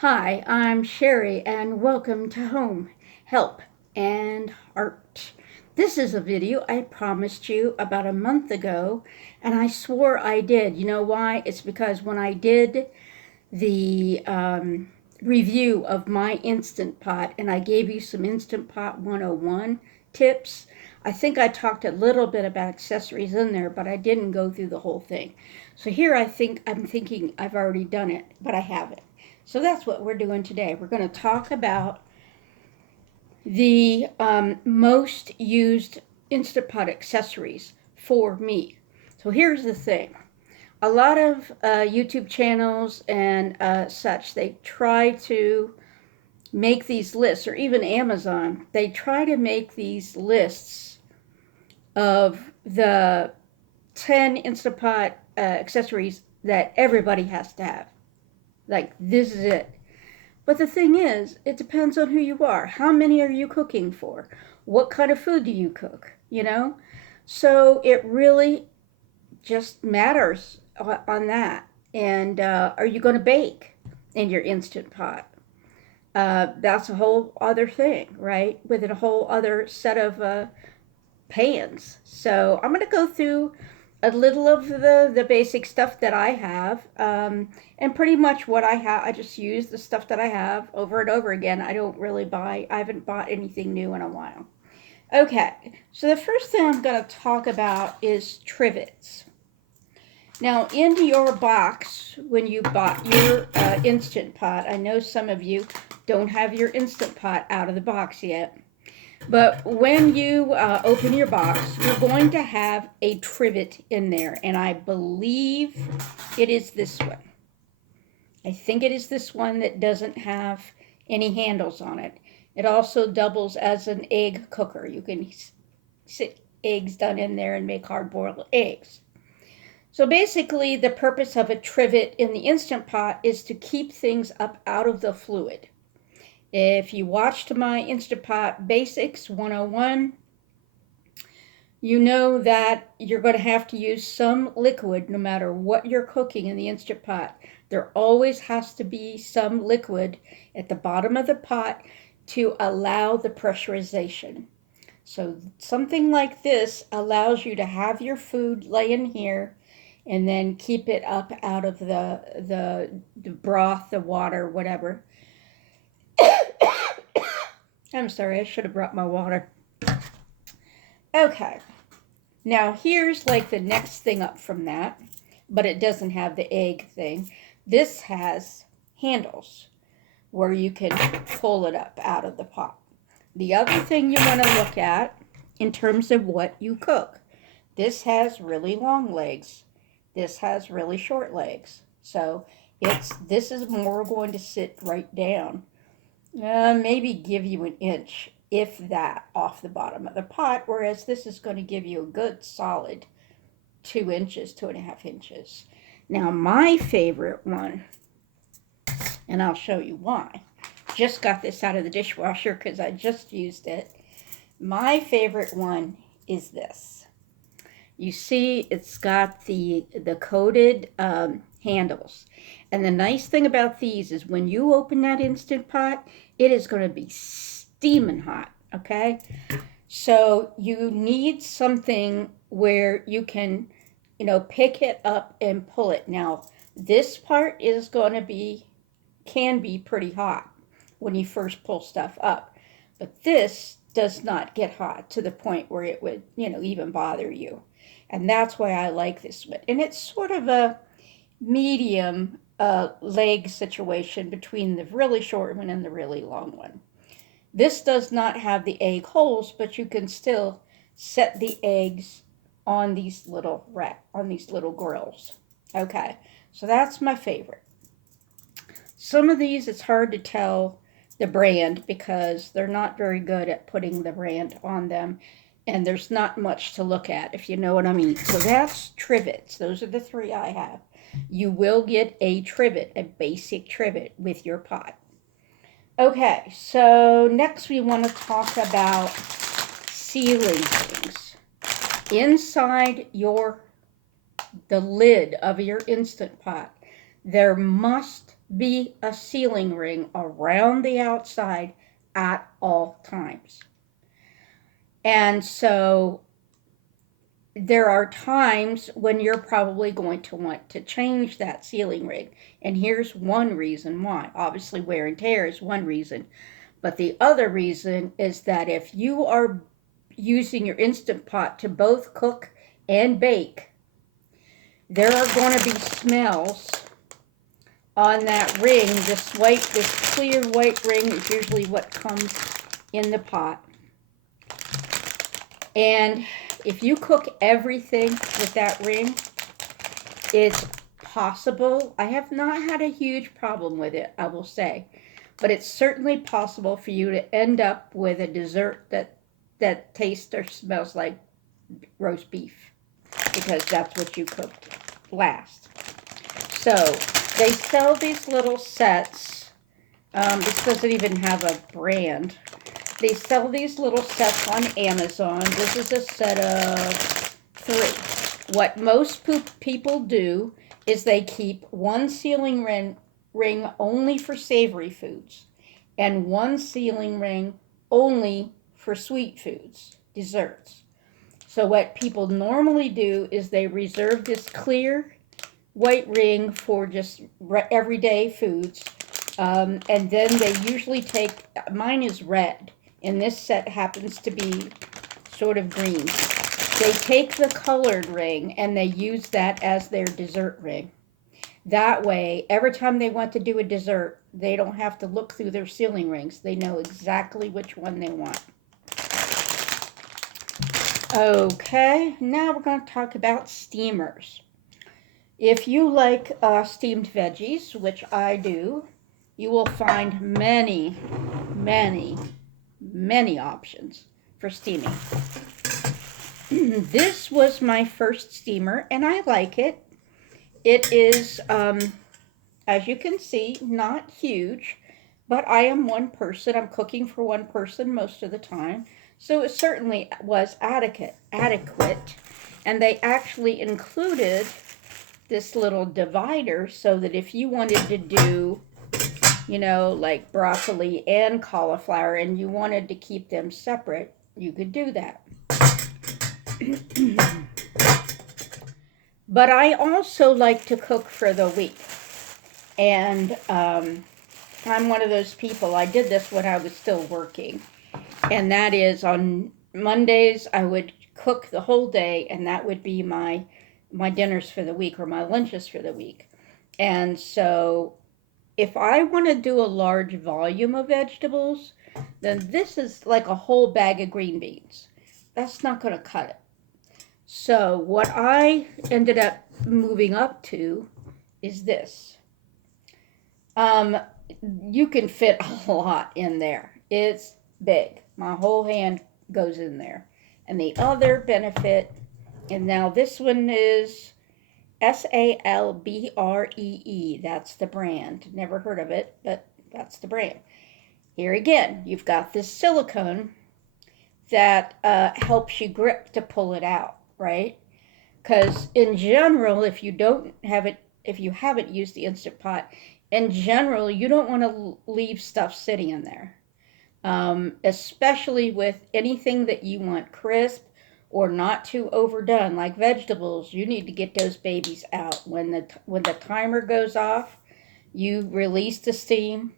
Hi, I'm Sherry, and welcome to Home, Help, and Art. This is a video I promised you about a month ago, and I swore I did. You know why? It's because when I did the review of my Instant Pot, and I gave you some Instant Pot 101 tips, I think I talked a little bit about accessories in there, but I didn't go through the whole thing. So here I'm thinking I've already done it, but I haven't. So that's what we're doing today. We're going to talk about the most used Instant Pot accessories for me. So here's the thing. A lot of YouTube channels and such, they try to make these lists, or even Amazon, they try to make these lists of the 10 Instant Pot accessories that everybody has to have. Like, this is it. But the thing is, it depends on who you are. How many are you cooking for? What kind of food do you cook? So it really just matters on that. And are you going to bake in your Instant Pot? That's a whole other thing, right? With a whole other set of pans. So I'm going to go through a little of the basic stuff that I have, and pretty much what I have. I just use the stuff that I have over and over again. I haven't bought anything new in a while. Okay, so the first thing I'm going to talk about is trivets. Now, in your box, when you bought your Instant Pot, I know some of you don't have your Instant Pot out of the box yet. But when you open your box, you're going to have a trivet in there, and I believe it is this one. I think it is this one that doesn't have any handles on it. It also doubles as an egg cooker. You can sit eggs done in there and make hard-boiled eggs. So basically, the purpose of a trivet in the Instant Pot is to keep things up out of the fluid. If you watched my Instant Pot Basics 101, you know that you're going to have to use some liquid no matter what you're cooking in the Instant Pot. There always has to be some liquid at the bottom of the pot to allow the pressurization. So something like this allows you to have your food lay in here and then keep it up out of the broth, the water, whatever. I'm sorry, I should have brought my water. Okay, now here's like the next thing up from that, but it doesn't have the egg thing. This has handles where you can pull it up out of the pot. The other thing you want to look at in terms of what you cook, this has really long legs. This has really short legs. So this is more going to sit right down. Maybe give you an inch, if that, off the bottom of the pot, whereas this is going to give you a good solid 2 inches, 2.5 inches. Now, my favorite one, and I'll show you why. Just got this out of the dishwasher because I just used it. My favorite one is this. You see, it's got the coated handles. And the nice thing about these is when you open that Instant Pot, it is going to be steaming hot, okay? So you need something where you can, pick it up and pull it. Now, this part is going to can be pretty hot when you first pull stuff up. But this does not get hot to the point where it would, even bother you. And that's why I like this one. And it's sort of a medium leg situation between the really short one and the really long one. This does not have the egg holes, but you can still set the eggs on these little grills. Okay, so that's my favorite. Some of these, it's hard to tell the brand because they're not very good at putting the brand on them, and there's not much to look at, if you know what I mean. So that's trivets. Those are the 3 I have. You will get a trivet, a basic trivet with your pot. Okay, so next we want to talk about sealing things. Inside the lid of your Instant Pot, there must be a sealing ring around the outside at all times. And so there are times when you're probably going to want to change that sealing ring. And here's one reason why. Obviously, wear and tear is one reason. But the other reason is that if you are using your Instant Pot to both cook and bake, there are going to be smells on that ring. This clear white ring is usually what comes in the pot. And if you cook everything with that ring, it's possible. I have not had a huge problem with it, I will say. But it's certainly possible for you to end up with a dessert that tastes or smells like roast beef, because that's what you cooked last. So they sell these little sets. This doesn't even have a brand. They sell these little sets on Amazon. This is a set of 3. What most people do is they keep one sealing ring only for savory foods and one sealing ring only for sweet foods, desserts. So what people normally do is they reserve this clear white ring for just everyday foods, and then they usually take, mine is red, and this set happens to be sort of green. They take the colored ring and they use that as their dessert ring. That way, every time they want to do a dessert, they don't have to look through their sealing rings. They know exactly which one they want. Okay, now we're going to talk about steamers. If you like steamed veggies, which I do, you will find many, many, many options for steaming. This was my first steamer, and I like it. It is, as you can see, not huge, but I am one person. I'm cooking for one person most of the time, so it certainly was adequate. And they actually included this little divider so that if you wanted to do, like broccoli and cauliflower, and you wanted to keep them separate, you could do that. But I also like to cook for the week. And I'm one of those people. I did this when I was still working. And that is, on Mondays, I would cook the whole day, and that would be my dinners for the week, or my lunches for the week. And so if I want to do a large volume of vegetables, then this is like a whole bag of green beans. That's not going to cut it. So what I ended up moving up to is this. You can fit a lot in there. It's big. My whole hand goes in there. And the other benefit, and now this one is Salbree. That's the brand. Never heard of it, but that's the brand. Here again, you've got this silicone that helps you grip to pull it out, right? Because in general, if you haven't used the Instant Pot, in general, you don't want to leave stuff sitting in there, especially with anything that you want crisp or not too overdone, like vegetables. You need to get those babies out. When the timer goes off, you release the steam,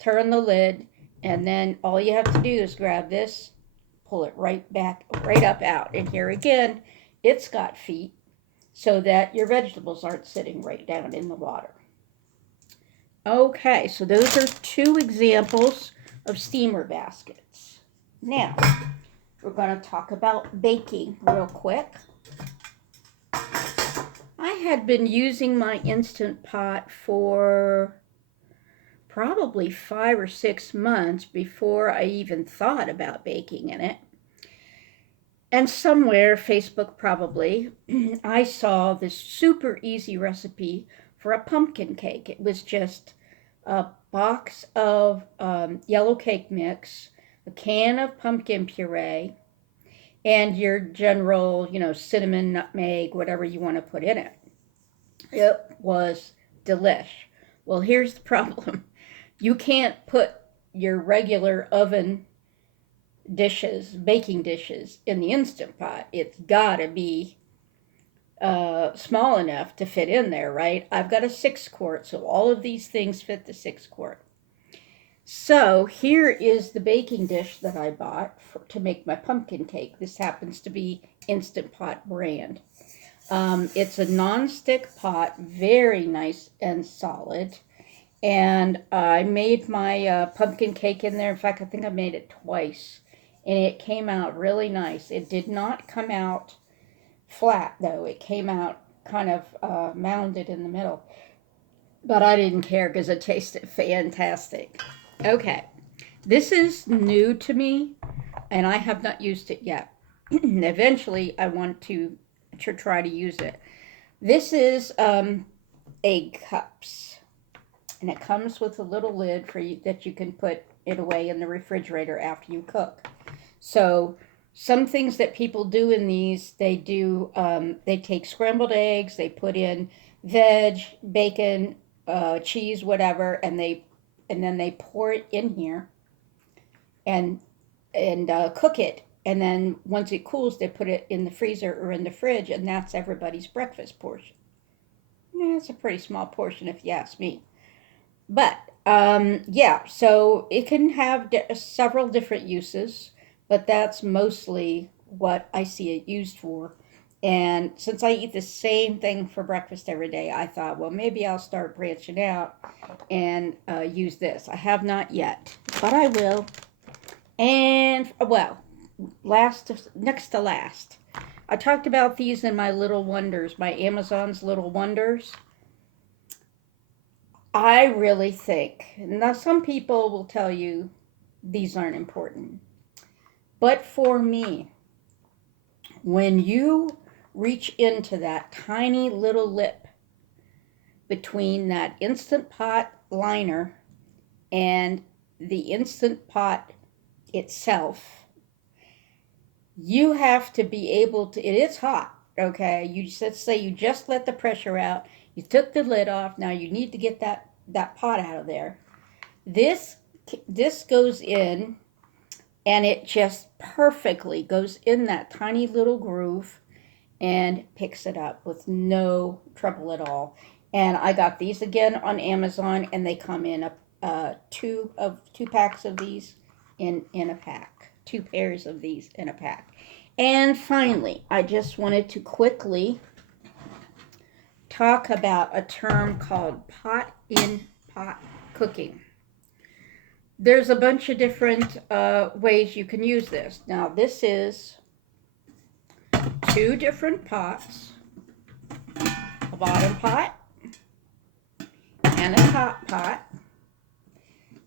turn the lid, and then all you have to do is grab this, pull it right up out. And here again, it's got feet so that your vegetables aren't sitting right down in the water. Okay, so those are 2 examples of steamer baskets. Now, we're going to talk about baking real quick. I had been using my Instant Pot for probably 5 or 6 months before I even thought about baking in it. And somewhere, Facebook probably, I saw this super easy recipe for a pumpkin cake. It was just a box of yellow cake mix, a can of pumpkin puree, and your general, cinnamon, nutmeg, whatever you want to put in it. It was delish. Well, here's the problem. You can't put your regular oven dishes, baking dishes, in the Instant Pot. It's gotta be small enough to fit in there, right? I've got a 6 quart, so all of these things fit the 6 quart. So here is the baking dish that I bought to make my pumpkin cake. This happens to be Instant Pot brand. It's a non-stick pot, very nice and solid. And I made my pumpkin cake in there. In fact, I think I made it twice. And it came out really nice. It did not come out flat, though. It came out kind of mounded in the middle. But I didn't care because it tasted fantastic. Okay, this is new to me, and I have not used it yet. Eventually, I want to try to use it. This is egg cups, and it comes with a little lid for you that you can put it away in the refrigerator after you cook. So some things that people do in these, they take scrambled eggs, they put in veg, bacon, cheese, whatever, and then they pour it in here and cook it. And then once it cools, they put it in the freezer or in the fridge, and that's everybody's breakfast portion. Yeah, it's a pretty small portion if you ask me. But yeah, so it can have several different uses, but that's mostly what I see it used for. And since I eat the same thing for breakfast every day, I thought, well, maybe I'll start branching out and use this. I have not yet, but I will. And well, next to last, I talked about these in my Little Wonders, my Amazon's Little Wonders. I really think, now some people will tell you these aren't important, but for me, when you reach into that tiny little lip between that Instant Pot liner and the Instant Pot itself, you have to be able to, it is hot, okay? Let's say you just let the pressure out, you took the lid off, now you need to get that pot out of there. This goes in, and it just perfectly goes in that tiny little groove and picks it up with no trouble at all. And I got these again on Amazon, and they come in two packs of these in a pack, 2 pairs of these in a pack. And finally, I just wanted to quickly talk about a term called pot-in-pot cooking. There's a bunch of different ways you can use this. Now, this is 2 different pots, a bottom pot and a top pot,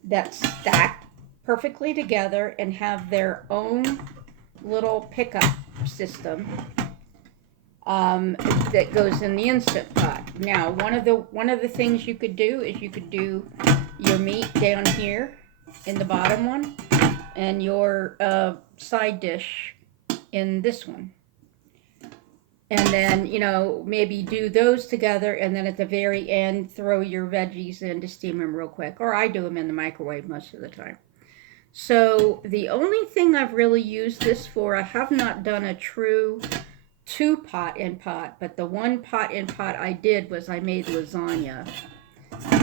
that stack perfectly together and have their own little pickup system that goes in the Instant Pot. Now, one of the things you could do is you could do your meat down here in the bottom one, and your side dish in this one. And then, maybe do those together, and then at the very end, throw your veggies in to steam them real quick. Or I do them in the microwave most of the time. So the only thing I've really used this for, I have not done a true 2 pot-in-pot, but the 1 pot-in-pot I did was I made lasagna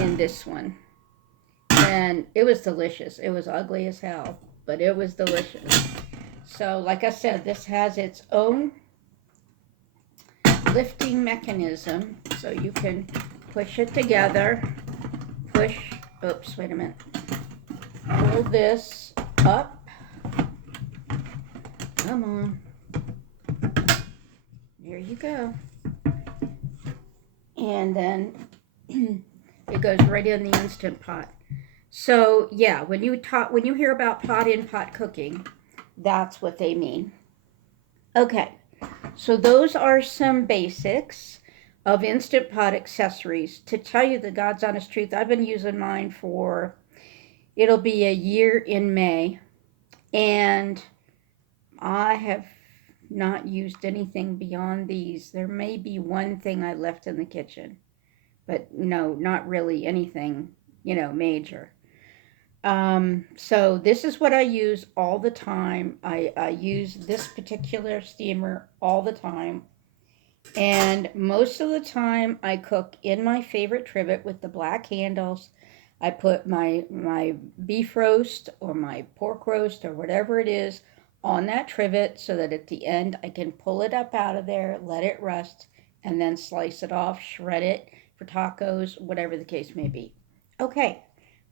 in this one. And it was delicious. It was ugly as hell, but it was delicious. So, like I said, this has its own lifting mechanism, so you can push it together. Oops, wait a minute. Pull this up. Come on. There you go. And then it goes right in the Instant Pot. So yeah, when you hear about pot-in-pot cooking, that's what they mean. Okay, so those are some basics of Instant Pot accessories. To tell you the God's honest truth, I've been using mine for, it'll be a year in May, and I have not used anything beyond these. There may be one thing I left in the kitchen, but no, not really anything, major. So this is what I use all the time. I use this particular steamer all the time. And most of the time I cook in my favorite trivet with the black handles. I put my beef roast or my pork roast or whatever it is on that trivet so that at the end I can pull it up out of there, let it rust, and then slice it off, shred it for tacos, whatever the case may be. Okay,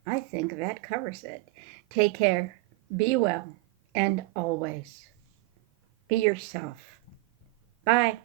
I think that covers it. Take care, be well, and always be yourself. Bye.